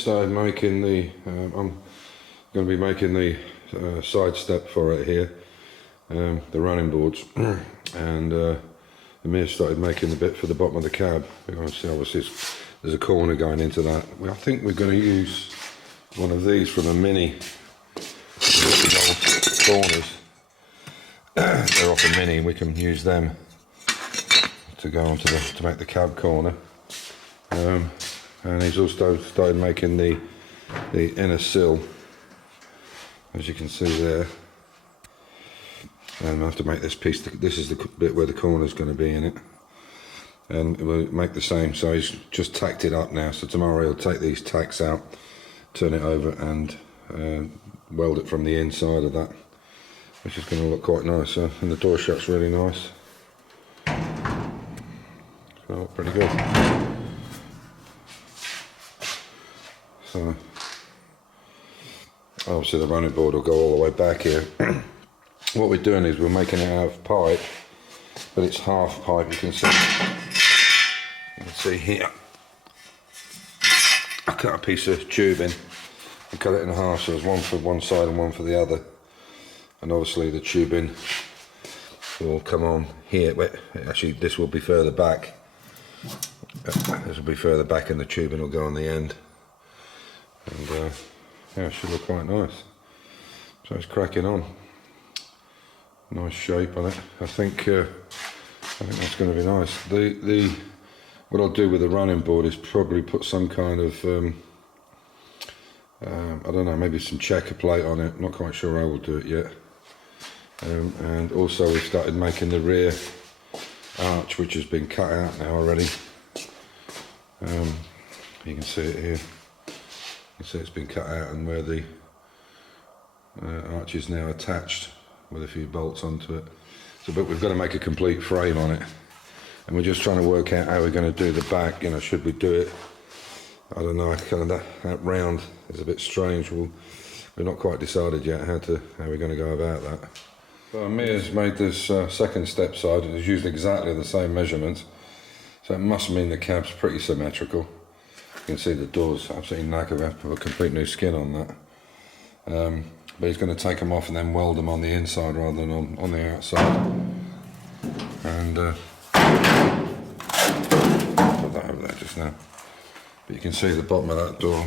started making the, I'm going to be making the side step for it here, the running boards, and Amir started making the bit for the bottom of the cab. We're going to see, obviously there's a corner going into that. I think we're going to use one of these from a Mini, old corners. They're off a Mini, we can use them to go onto to make the cab corner. And he's also started making the inner sill, as you can see there. And I have to make this piece, this is the bit where the corner is going to be in it, and we'll make the same. So he's just tacked it up now, so tomorrow he'll take these tacks out, turn it over and weld it from the inside of that, which is going to look quite nice. And the door shut's really nice, so pretty good. So obviously the running board will go all the way back here. What we're doing is we're making it out of pipe, but it's half pipe. You can see here, I cut a piece of tubing and cut it in half, so there's one for one side and one for the other. And obviously the tubing will come on here, but actually this will be further back. This will be further back and the tubing will go on the end. And yeah, it should look quite nice. So it's cracking on. Nice shape on it. I think that's going to be nice. What I'll do with the running board is probably put some kind of I don't know, maybe some checker plate on it. Not quite sure how we'll do it yet. And also we've started making the rear arch, which has been cut out now already. You can see it here. You can see it's been cut out, and where the arch is now attached with a few bolts onto it. So, but we've got to make a complete frame on it, and we're just trying to work out how we're going to do the back. You know, should we do it? I don't know. Kind of that round is a bit strange. We're not quite decided yet how we're going to go about that. So Amir's made this second step side. It is using exactly the same measurements, so it must mean the cab's pretty symmetrical. You can see the doors absolutely knackered. We have to put a complete new skin on that. But he's going to take them off and then weld them on the inside rather than on the outside. And put that over there just now. But you can see the bottom of that door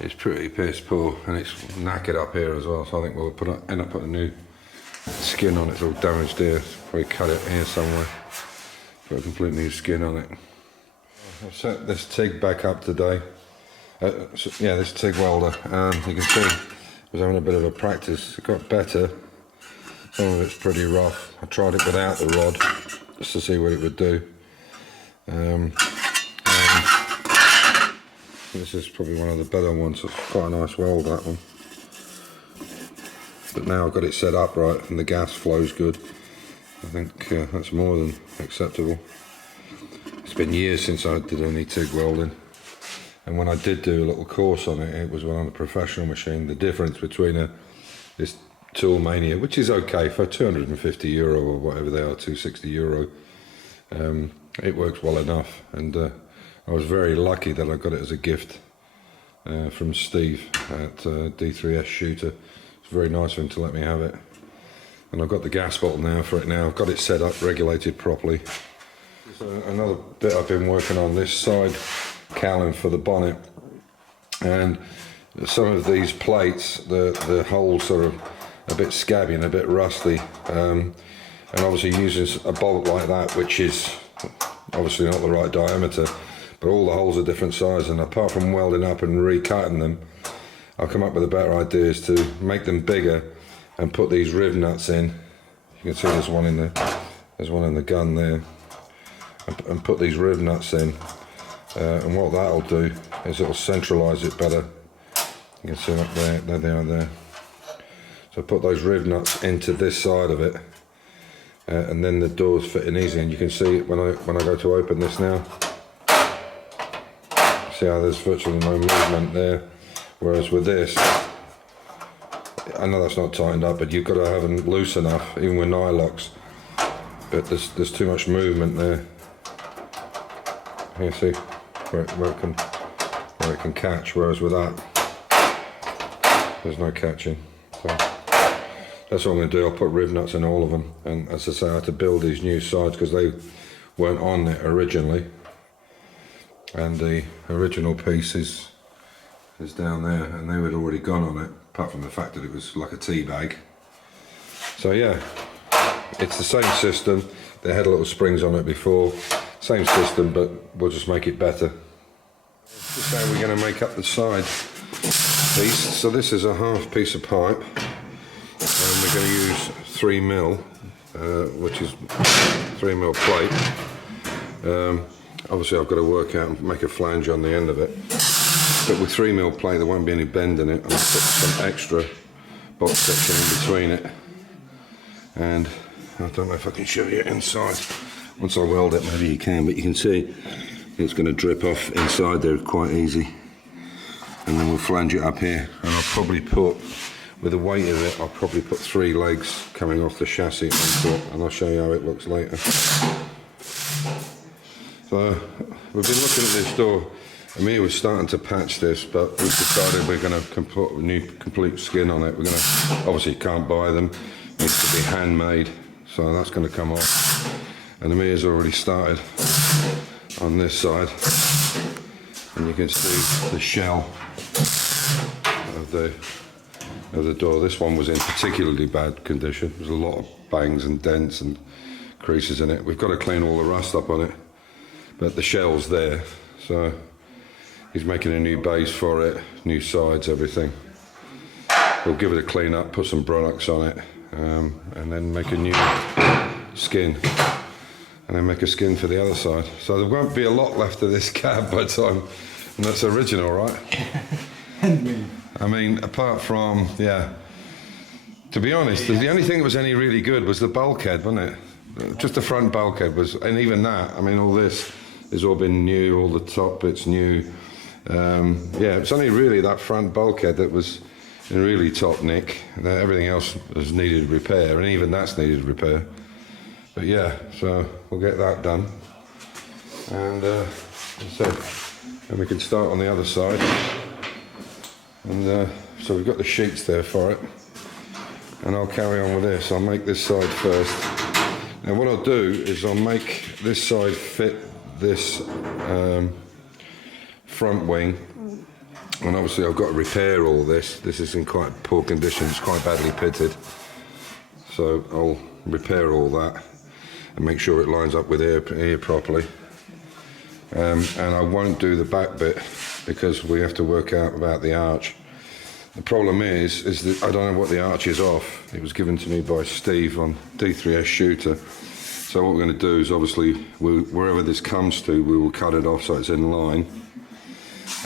is pretty piss poor, and it's knackered up here as well. So I think we'll end up putting a new skin on it. It's all damaged here. Probably cut it here somewhere. Put a complete new skin on it. I've set this TIG back up today. Yeah, this TIG welder. You can see I was having a bit of a practice. It got better. Some of it's pretty rough. I tried it without the rod just to see what it would do. And this is probably one of the better ones. It's quite a nice weld, that one. But now I've got it set up right and the gas flows good. I think that's more than acceptable. It's been years since I did any TIG welding, and when I did do a little course on it, it was on a professional machine. The difference between this Tool Mania, which is okay for €250 or whatever they are, €260, it works well enough, and I was very lucky that I got it as a gift from Steve at D3S Shooter. It's very nice of him to let me have it, and I've got the gas bottle now for it now. I've got it set up, regulated properly. So another bit I've been working on, this side cowling for the bonnet, and some of these plates, the holes are a bit scabby and a bit rusty, and obviously using a bolt like that, which is obviously not the right diameter, but all the holes are different size, and apart from welding up and recutting them, I've come up with a better idea, is to make them bigger and put these riv nuts in. You can see there's one in the gun there. And put these riv nuts in, and what that'll do is it'll centralise it better. You can see up there they are there. So put those riv nuts into this side of it, and then the door's fitting easy. And you can see when I go to open this now, see how there's virtually no movement there. Whereas with this, I know that's not tightened up, but you've got to have them loose enough, even with nylocks. But there's too much movement there. Here, see where it where it can catch, whereas with that there's no catching. So that's what I'm going to do. I'll put riv nuts in all of them, and as I say, I had to build these new sides because they weren't on it originally, and the original piece is down there, and they had already gone on it, apart from the fact that it was like a tea bag. So yeah, it's the same system. They had little springs on it before, same system, but we'll just make it better. This is how we're going to make up the side piece. So this is a half piece of pipe, and we're going to use 3mm, which is 3mm plate. Obviously I've got to work out and make a flange on the end of it, but with 3mm plate there won't be any bend in it. I'll put some extra box section in between it, and I don't know if I can show you inside. Once I weld it, maybe you can, but you can see it's going to drip off inside there quite easy. And then we'll flange it up here, and I'll probably put, with the weight of it, I'll probably put 3 legs coming off the chassis at one point, and I'll show you how it looks later. So we've been looking at this door. Amir was starting to patch this, but we've decided we're going to put a new complete skin on it. We're going to, obviously can't buy them, needs to be handmade, so that's going to come off. And Amir's already started on this side, and you can see the shell of the door. This one was in particularly bad condition. There's a lot of bangs and dents and creases in it. We've got to clean all the rust up on it, but the shell's there, so he's making a new base for it, new sides, everything. We'll give it a clean up, put some products on it, and then make a new skin, and then make a skin for the other side. So there won't be a lot left of this cab by the time, and that's original, right? Handmade. I mean, apart from, yeah, to be honest, the only thing that was any really good was the bulkhead, wasn't it? Just the front bulkhead was, and even that, I mean, all this has all been new, all the top bits new. Yeah, it's only really that front bulkhead that was in really top nick. Everything else has needed repair, and even that's needed repair. But yeah, so we'll get that done, and and we can start on the other side. And so we've got the sheets there for it, and I'll carry on with this. I'll make this side first. Now what I'll do is I'll make this side fit this front wing, and obviously I've got to repair all this. This is in quite poor condition, it's quite badly pitted, so I'll repair all that and make sure it lines up with here properly. And I won't do the back bit because we have to work out about the arch. The problem is that I don't know what the arch is off. It was given to me by Steve on D3S Shooter. So what we're going to do is, obviously, wherever this comes to, we will cut it off so it's in line.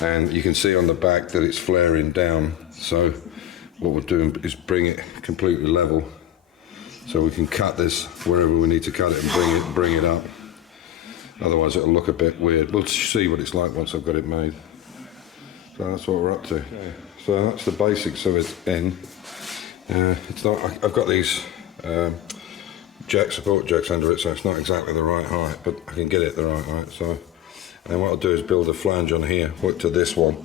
And you can see on the back that it's flaring down. So what we're doing is bring it completely level, so we can cut this wherever we need to cut it and bring it up. Otherwise it'll look a bit weird. We'll see what it's like once I've got it made. So that's what we're up to. Okay. So that's the basics of it in. It's not, I've got these support jacks under it, so it's not exactly the right height, but I can get it the right height. So, and then what I'll do is build a flange on here, hook to this one,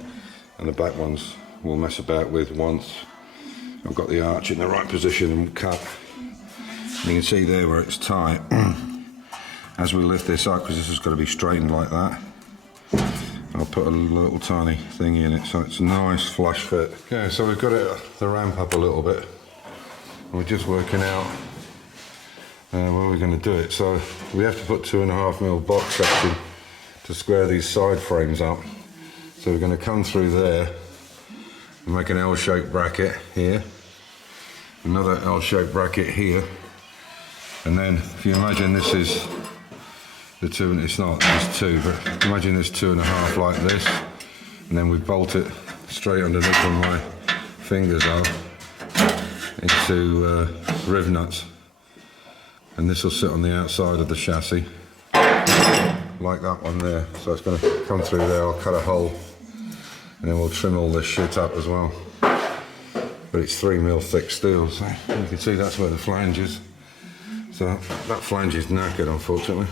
and the back ones we'll mess about with once I've got the arch in the right position and cut. And you can see there where it's tight. As we lift this up, because this has got to be straightened like that, I'll put a little tiny thing in it so it's a nice flush fit. Okay, so we've got the ramp up a little bit. We're just working out where we're going to do it. So we have to put 2.5mm box section to square these side frames up. So we're going to come through there and make an L-shaped bracket here, another L-shaped bracket here, and then if you imagine this is the two, it's not, there's two, but imagine there's 2.5 like this, and then we bolt it straight underneath where my fingers are into riv nuts, and this will sit on the outside of the chassis like that one there. So it's going to come through there. I'll cut a hole, and then we'll trim all this shit up as well. But it's 3mm thick steel, so you can see that's where the flange is. So that flange is knackered, unfortunately.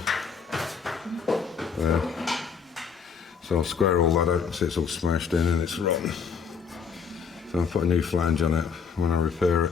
So So I'll square all that out, see it's all smashed in and it's rotten. So I'll put a new flange on it when I repair it.